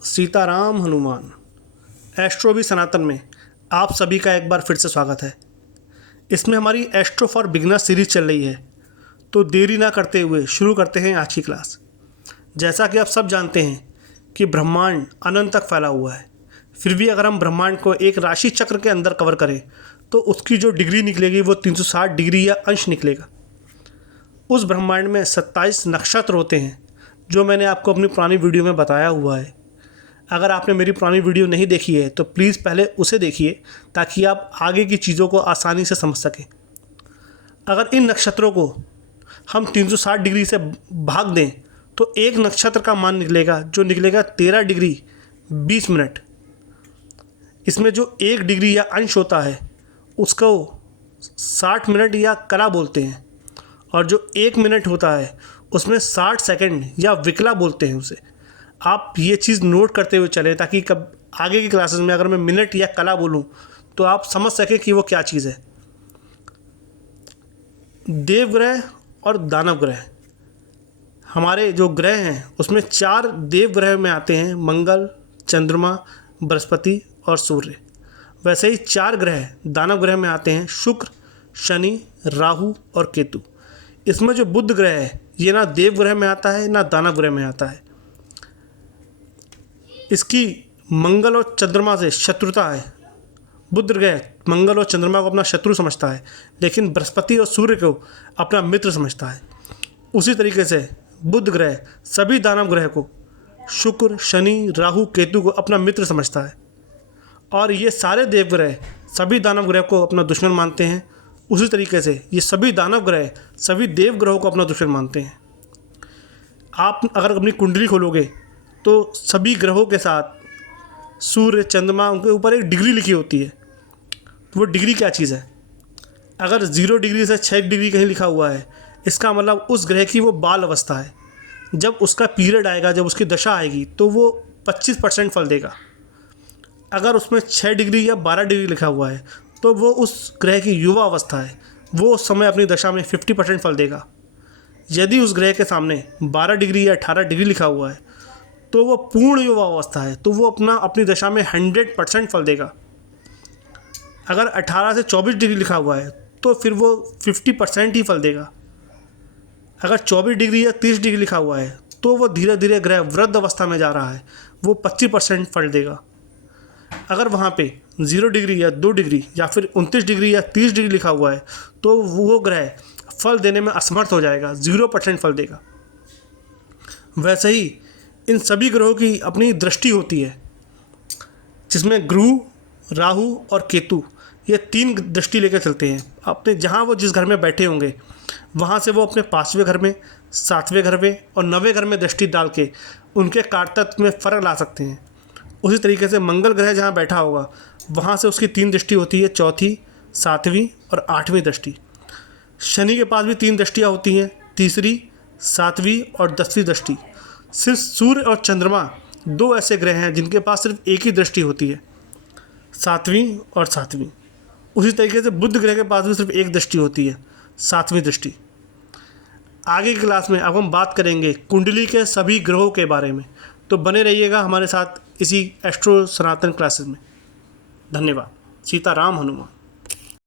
Sitaram Hanuman. Astro भी सनातन में आप सभी का एक बार फिर से स्वागत है। इसमें हमारी एस्ट्रो फॉर बिगिनर सीरीज़ चल रही है, तो देरी ना करते हुए शुरू करते हैं आज की क्लास। जैसा कि आप सब जानते हैं कि ब्रह्मांड अनंत तक फैला हुआ है, फिर भी अगर हम ब्रह्मांड को एक राशि चक्र के अंदर कवर करें तो उसकी जो डिग्री निकलेगी वो 360 डिग्री या अंश निकलेगा। उस ब्रह्मांड में 27 नक्षत्र होते हैं, जो मैंने आपको अपनी पुरानी वीडियो में बताया हुआ है। अगर आपने मेरी पुरानी वीडियो नहीं देखी है तो प्लीज़ पहले उसे देखिए, ताकि आप आगे की चीज़ों को आसानी से समझ सकें। अगर इन नक्षत्रों को हम 360 डिग्री से भाग दें तो एक नक्षत्र का मान निकलेगा, जो निकलेगा 13 डिग्री 20 मिनट। इसमें जो 1 डिग्री या अंश होता है उसको 60 मिनट या कला बोलते हैं, और जो 1 मिनट होता है उसमें 60 सेकंड या विकला बोलते हैं उसे। आप ये चीज़ नोट करते हुए चलें, ताकि कब आगे की क्लासेस में अगर मैं मिनट या कला बोलूं तो आप समझ सकें कि वो क्या चीज़ है। देवग्रह और दानव ग्रह, हमारे जो ग्रह हैं उसमें 4 देवग्रह में आते हैं: मंगल, चंद्रमा, बृहस्पति और सूर्य। वैसे ही 4 ग्रह दानव ग्रह में आते हैं: शुक्र, शनि, राहु और केतु। इसमें जो बुध ग्रह है ये ना देवग्रह में आता है ना दानव ग्रह में आता है। इसकी मंगल और चंद्रमा से शत्रुता है। बुध ग्रह मंगल और चंद्रमा को अपना शत्रु समझता है, लेकिन बृहस्पति और सूर्य को अपना मित्र समझता है। उसी तरीके से बुध ग्रह सभी दानव ग्रह को, शुक्र, शनि, राहु, केतु को अपना मित्र समझता है, और ये सारे देवग्रह सभी दानव ग्रह को अपना दुश्मन मानते हैं। उसी तरीके से ये सभी दानव ग्रह सभी देव ग्रहों को अपना दुश्मन मानते हैं। आप अगर अपनी कुंडली खोलोगे तो सभी ग्रहों के साथ सूर्य, चंद्रमा, उनके ऊपर एक डिग्री लिखी होती है। तो वो डिग्री क्या चीज़ है? अगर 0 डिग्री से 6 डिग्री कहीं लिखा हुआ है, इसका मतलब उस ग्रह की वो बाल अवस्था है। जब उसका पीरियड आएगा, जब उसकी दशा आएगी, तो वो 25% फल देगा। अगर उसमें 6 डिग्री या 12 डिग्री लिखा हुआ है तो वो उस ग्रह की युवा अवस्था है, वो उस समय अपनी दशा में 50% फल देगा। यदि उस ग्रह के सामने 12 डिग्री या 18 डिग्री लिखा हुआ है तो वो पूर्ण युवा अवस्था है, तो वो अपनी दशा में 100% फल देगा। अगर 18 से 24 डिग्री लिखा हुआ है तो फिर वो 50% ही फल देगा। अगर 24 डिग्री या 30 डिग्री लिखा हुआ है तो वो धीरे धीरे ग्रह वृद्ध अवस्था में जा रहा है, वो 25% फल देगा। अगर वहाँ पे 0 डिग्री या 2 डिग्री या फिर 29 डिग्री या 30 डिग्री लिखा हुआ है तो वो ग्रह फल देने में असमर्थ हो जाएगा, 0% फल देगा। वैसे ही इन सभी ग्रहों की अपनी दृष्टि होती है, जिसमें गुरु, राहु और केतु ये 3 दृष्टि लेकर चलते हैं। अपने जहाँ वो जिस घर में बैठे होंगे वहाँ से वो अपने 5वें घर में, 7वें घर में और 9वें घर में दृष्टि डाल के उनके कारतत्व में फ़र्क ला सकते हैं। उसी तरीके से मंगल ग्रह जहाँ बैठा होगा वहाँ से उसकी 3 दृष्टि होती है: चौथी, 7वीं और 8वीं दृष्टि। शनि के पास भी 3 दृष्टियाँ होती हैं: तीसरी, 7वीं और 10वीं दृष्टि। सिर्फ सूर्य और चंद्रमा 2 ऐसे ग्रह हैं जिनके पास सिर्फ एक ही दृष्टि होती है, 7वीं और 7वीं। उसी तरीके से बुध ग्रह के पास भी सिर्फ एक दृष्टि होती है, 7वीं दृष्टि। आगे की क्लास में अब हम बात करेंगे कुंडली के सभी ग्रहों के बारे में, तो बने रहिएगा हमारे साथ इसी एस्ट्रो सनातन क्लासेस में। धन्यवाद। सीताराम हनुमान।